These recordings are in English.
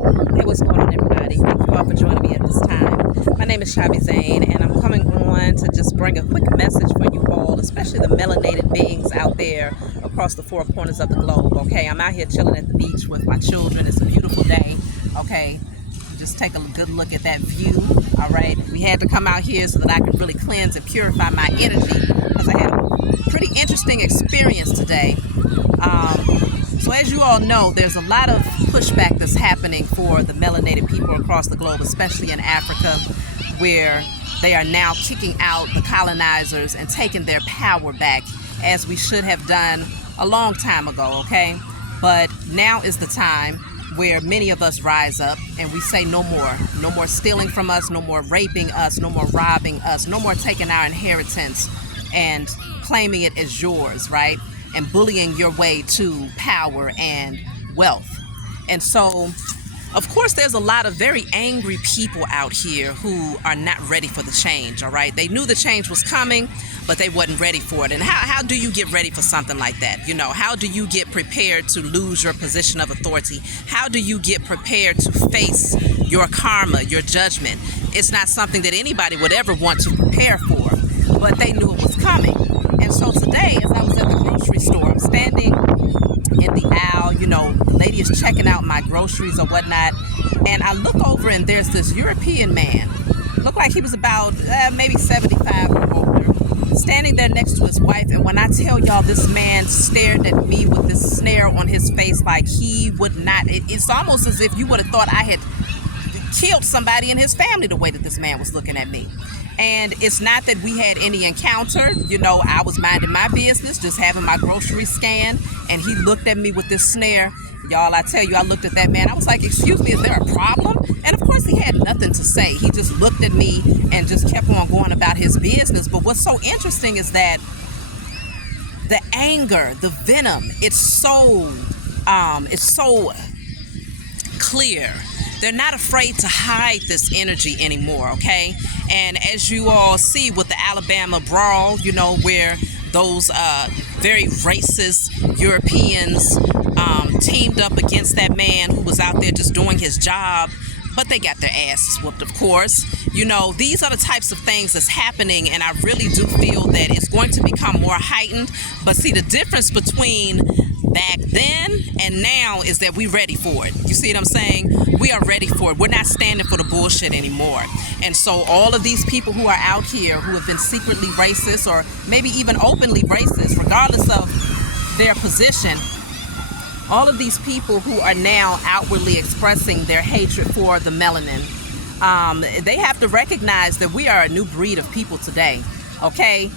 Hey, what's going on, everybody? Thank you all for joining me at this time. My name is Shavi Zane, and I'm coming on to just bring a quick message for you all, especially the melanated beings out there across the four corners of the globe. Okay, I'm out here chilling at the beach with my children. It's a beautiful day. Okay, just take a good look at that view. All right, we had to come out here so that I could really cleanse and purify my energy because I had a pretty interesting experience today. So as you all know, there's a lot of pushback that's happening for the melanated people across the globe, especially in Africa, where they are now kicking out the colonizers and taking their power back, as we should have done a long time ago, okay? But now is the time where many of us rise up and we say no more. No more stealing from us, no more raping us, no more robbing us, no more taking our inheritance and claiming it as yours, right? And bullying your way to power and wealth. And so, of course, there's a lot of very angry people out here who are not ready for the change, all right? They knew the change was coming, but they wasn't ready for it. And how do you get ready for something like that? You know, how do you get prepared to lose your position of authority? How do you get prepared to face your karma, your judgment? It's not something that anybody would ever want to prepare for, but they knew it was coming. And so today, as I was at the grocery store, I'm standing in the aisle, you know, the lady is checking out my groceries or whatnot, and I look over and there's this European man, looked like he was about maybe 75 or older, standing there next to his wife. And when I tell y'all, this man stared at me with this snare on his face like he would not, it's almost as if you would have thought I had killed somebody in his family the way that this man was looking at me. And it's not that we had any encounter. You know, I was minding my business, just having my groceries scanned, and he looked at me with this snare. Y'all, I tell you, I looked at that man. I was like, excuse me, is there a problem? And of course, he had nothing to say. He just looked at me and just kept on going about his business. But what's so interesting is that the anger, the venom, it's so clear. They're not afraid to hide this energy anymore, okay? And as you all see with the Alabama brawl, you know, where those very racist Europeans teamed up against that man who was out there just doing his job, but they got their asses whooped, of course. You know, these are the types of things that's happening, and I really do feel that it's going to become more heightened. But see, the difference between back then and now is that we're ready for it. You see what I'm saying? We are ready for it. We're not standing for the bullshit anymore. And so all of these people who are out here who have been secretly racist or maybe even openly racist, regardless of their position, all of these people who are now outwardly expressing their hatred for the melanin, they have to recognize that we are a new breed of people today, okay?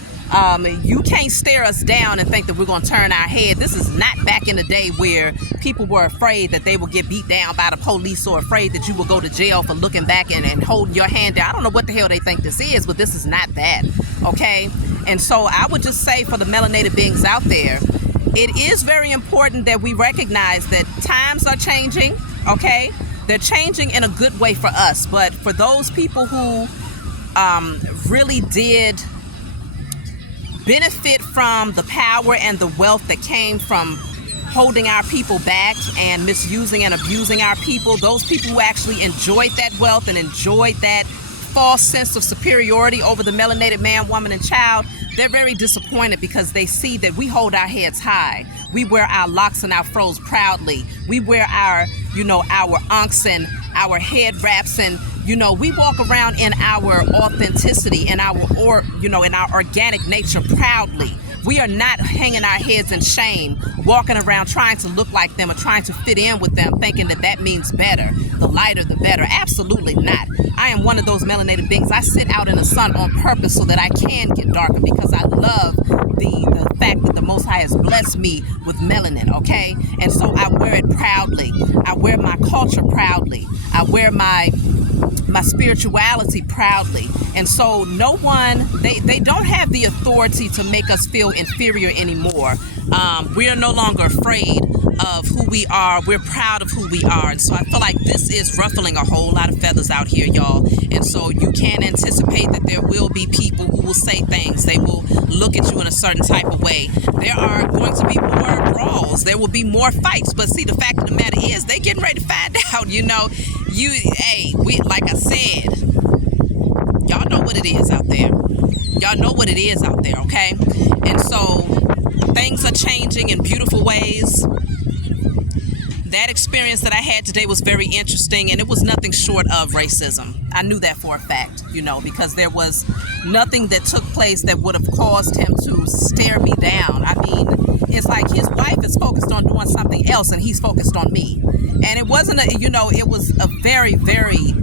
You can't stare us down and think that we're going to turn our head. This is not back in the day where people were afraid that they would get beat down by the police or afraid that you would go to jail for looking back and holding your hand down. I don't know what the hell they think this is, but this is not that, okay? And so I would just say for the melanated beings out there, it is very important that we recognize that times are changing, okay? They're changing in a good way for us, but for those people who really did benefit from the power and the wealth that came from holding our people back and misusing and abusing our people, those people who actually enjoyed that wealth and enjoyed that false sense of superiority over the melanated man, woman, and child, they're very disappointed because they see that we hold our heads high. We wear our locks and our fros proudly. We wear our, you know, our unks and our head wraps, and you know, we walk around in our authenticity and in our organic nature proudly. We are not hanging our heads in shame, walking around trying to look like them or trying to fit in with them, thinking that that means better. The lighter, the better. Absolutely not. I am one of those melanated beings. I sit out in the sun on purpose so that I can get darker because I love the fact that the Most High has blessed me with melanin, okay? And so I wear it proudly. I wear my culture proudly. I wear my spirituality proudly. And so no one, they don't have the authority to make us feel inferior anymore. We are no longer afraid of who we are. We're proud of who we are. And so I feel like this is ruffling a whole lot of feathers out here, y'all. And so you can anticipate that there will be people who will say things. They will look at you in a certain type of way. There are going to be more brawls. There will be more fights. But see, the fact of the matter is, they getting ready to find out, like I said, y'all know what it is out there. Y'all know what it is out there, okay? And so things are changing in beautiful ways. That experience that I had today was very interesting, and it was nothing short of racism. I knew that for a fact, because there was nothing that took place that would have caused him to stare me down. I mean, it's like his wife is focused on doing something else, and he's focused on me. And it wasn't it was a very, very,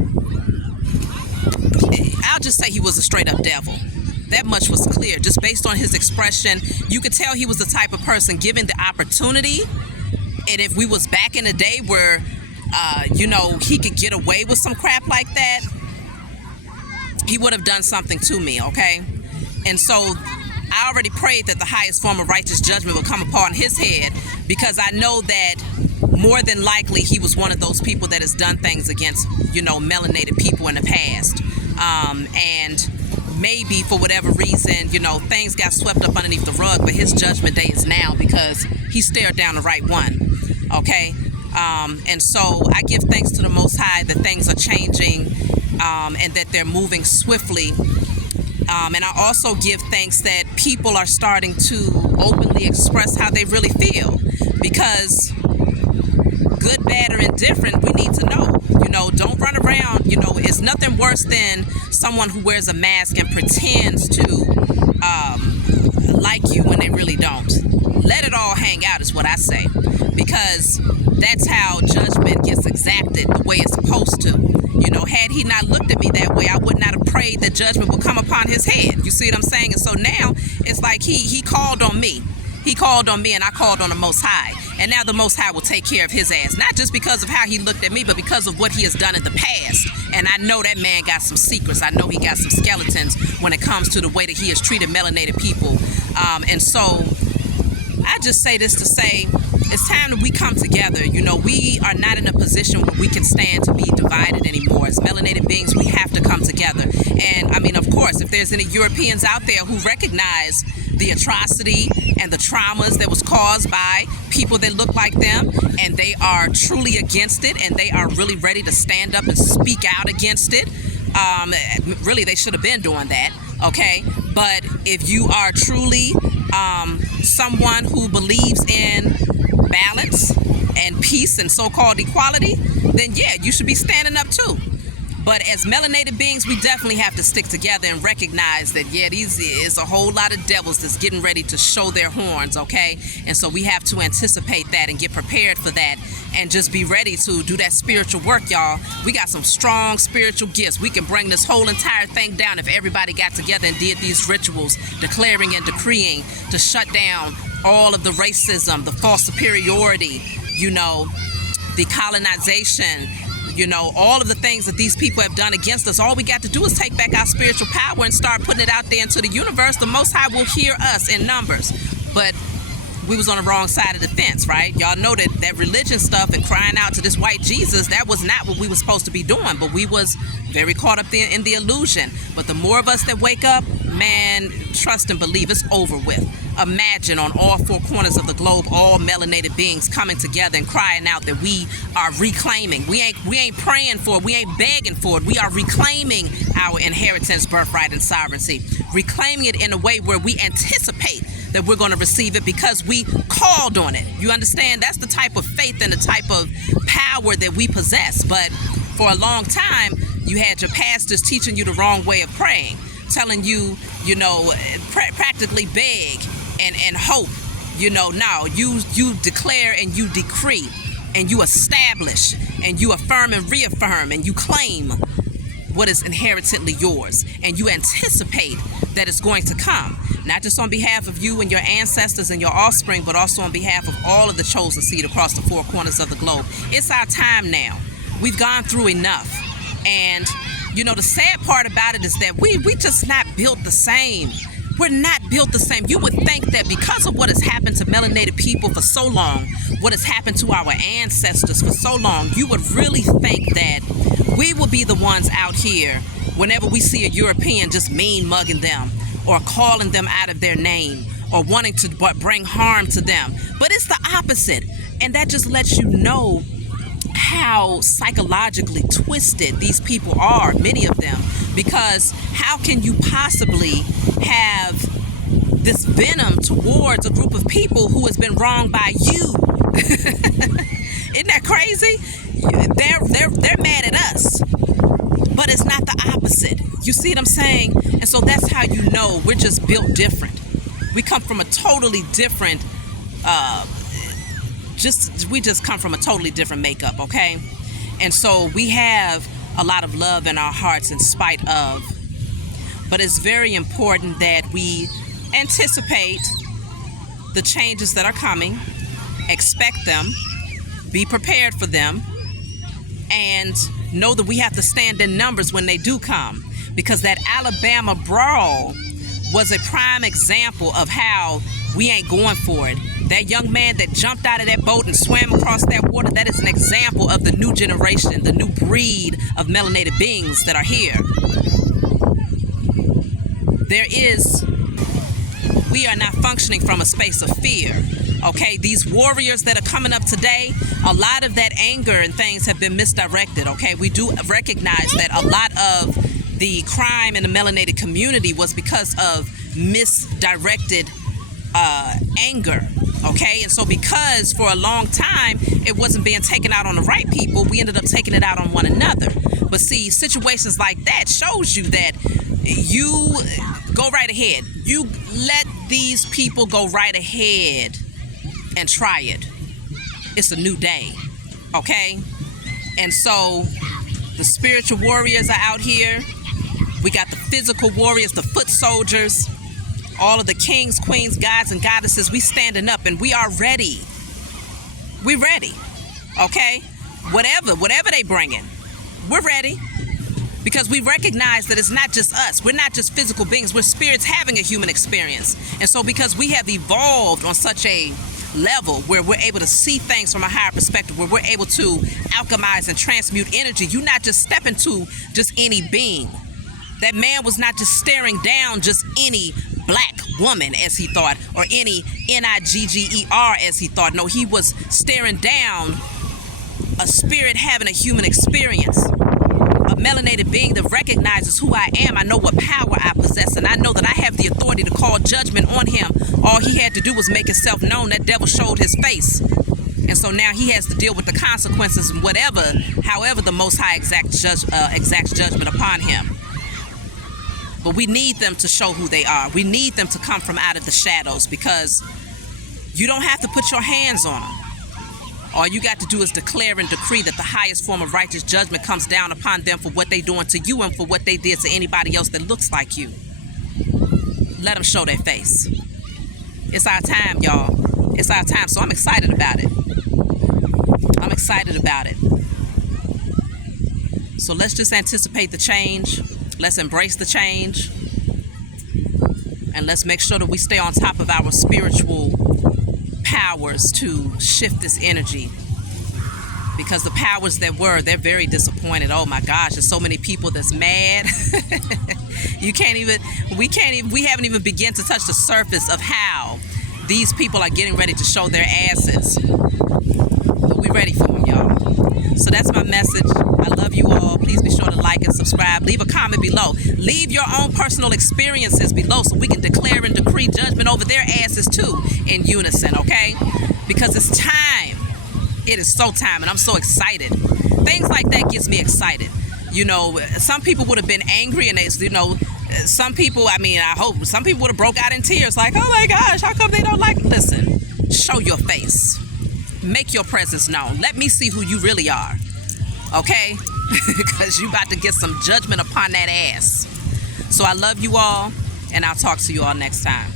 I'll just say he was a straight up devil. That much was clear. Just based on his expression, you could tell he was the type of person given the opportunity. And if we was back in the day where, he could get away with some crap like that, he would have done something to me, okay? And so I already prayed that the highest form of righteous judgment will come upon his head, because I know that more than likely he was one of those people that has done things against, melanated people in the past. And maybe for whatever reason, things got swept up underneath the rug, but his judgment day is now because he stared down the right one. Okay. And so I give thanks to the Most High that things are changing, and that they're moving swiftly. And I also give thanks that people are starting to openly express how they really feel, because good, bad, or indifferent, we need to know. Don't run around. It's nothing worse than someone who wears a mask and pretends to like you when they really don't. Let it all hang out is what I say, because that's how judgment gets exacted the way it's supposed to. Had he not looked at me that way, I would not have prayed that judgment would come upon his head. You see what I'm saying? And so now it's like he called on me. He called on me, and I called on the Most High. And now the Most High will take care of his ass. Not just because of how he looked at me, but because of what he has done in the past. And I know that man got some secrets. I know he got some skeletons when it comes to the way that he has treated melanated people. And so I just say this to say, it's time that we come together. We are not in a position where we can stand to be divided anymore. As melanated beings, we have to come together. And I mean, of course, if there's any Europeans out there who recognize the atrocity and the traumas that was caused by people that look like them, and they are truly against it, and they are really ready to stand up and speak out against it, really, they should have been doing that, okay? But if you are truly someone who believes in balance and peace and so-called equality, then yeah, you should be standing up too. But as melanated beings, we definitely have to stick together and recognize that, these is a whole lot of devils that's getting ready to show their horns, okay? And so we have to anticipate that and get prepared for that, and just be ready to do that spiritual work, y'all. We got some strong spiritual gifts. We can bring this whole entire thing down if everybody got together and did these rituals, declaring and decreeing to shut down all of the racism, the false superiority, the colonization, all of the things that these people have done against us. All we got to do is take back our spiritual power and start putting it out there into the universe. The Most High will hear us in numbers. But we was on the wrong side of the fence, right? Y'all know that religion stuff and crying out to this white Jesus, that was not what we were supposed to be doing. But we was very caught up in the illusion. But the more of us that wake up, man, trust and believe, it's over with. Imagine on all four corners of the globe, all melanated beings coming together and crying out that we are reclaiming. We ain't praying for it. We ain't begging for it. We are reclaiming our inheritance, birthright, and sovereignty. Reclaiming it in a way where we anticipate that we're going to receive it because we called on it. You understand? That's the type of faith and the type of power that we possess. But for a long time, you had your pastors teaching you the wrong way of praying, telling you, practically beg and hope. No, you declare and you decree and you establish and you affirm and reaffirm and you claim what is inherently yours, and you anticipate that it's going to come, not just on behalf of you and your ancestors and your offspring, but also on behalf of all of the chosen seed across the four corners of the globe. It's our time now. We've gone through enough. And the sad part about it is that we just not built the same. We're not built the same. You would think that because of what has happened to melanated people for so long, what has happened to our ancestors for so long, you would really think that we will be the ones out here whenever we see a European just mean mugging them or calling them out of their name or wanting to bring harm to them. But it's the opposite. And that just lets you know how psychologically twisted these people are, many of them, because how can you possibly have this venom towards a group of people who has been wronged by you? Isn't that crazy? They're mad at us, but it's not the opposite. You see what I'm saying? And so that's how you know we're just built different. We come from a totally different we just come from a totally different makeup, okay? And so we have a lot of love in our hearts in spite of, but it's very important that we anticipate the changes that are coming, expect them, be prepared for them, and know that we have to stand in numbers when they do come, because that Alabama brawl was a prime example of how we ain't going for it. That young man that jumped out of that boat and swam across that water, that is an example of the new generation, the new breed of melanated beings that are here. We are not functioning from a space of fear, okay? These warriors that are coming up today, a lot of that anger and things have been misdirected, okay? We do recognize that a lot of the crime in the melanated community was because of misdirected anger, okay? And so because for a long time it wasn't being taken out on the right people, we ended up taking it out on one another. But see, situations like that shows you that you go right ahead. You let these people go right ahead and try it. It's a new day, okay? And so the spiritual warriors are out here. We got the physical warriors, the foot soldiers, all of the kings, queens, gods, and goddesses. We standing up and we are ready. We ready, okay? Whatever they bring in, we're ready. Because we recognize that it's not just us. We're not just physical beings. We're spirits having a human experience. And so because we have evolved on such a level where we're able to see things from a higher perspective, where we're able to alchemize and transmute energy, you not just step into just any being. That man was not just staring down just any black woman, as he thought, or any Nigger, as he thought. No, he was staring down a spirit having a human experience. A melanated being that recognizes who I am. I know what power I possess, and I know that I have the authority to call judgment on him. All he had to do was make himself known. That devil showed his face. And so now he has to deal with the consequences, however the Most High exacts judgment upon him. But we need them to show who they are. We need them to come from out of the shadows, because you don't have to put your hands on them. All you got to do is declare and decree that the highest form of righteous judgment comes down upon them for what they doing to you and for what they did to anybody else that looks like you. Let them show their face. It's our time, y'all. It's our time, so I'm excited about it. I'm excited about it. So let's just anticipate the change. Let's embrace the change. And let's make sure that we stay on top of our spiritual powers to shift this energy, because the powers that were, they're very disappointed. Oh my gosh, there's so many people that's mad. We haven't even begun to touch the surface of how these people are getting ready to show their asses. But we ready for them, y'all. So that's my message. I love you all. Please be sure to like and subscribe. Leave a comment below. Leave your own personal experiences below so we can declare and decree judgment over their asses too in unison, okay? Because it's time. It is so time, and I'm so excited. Things like that gets me excited. You know, some people would have been angry, and some people, I hope some people would have broke out in tears like, oh my gosh, how come they don't like it? Listen, show your face. Make your presence known. Let me see who you really are. Okay? Because you about to get some judgment upon that ass. So I love you all, and I'll talk to you all next time.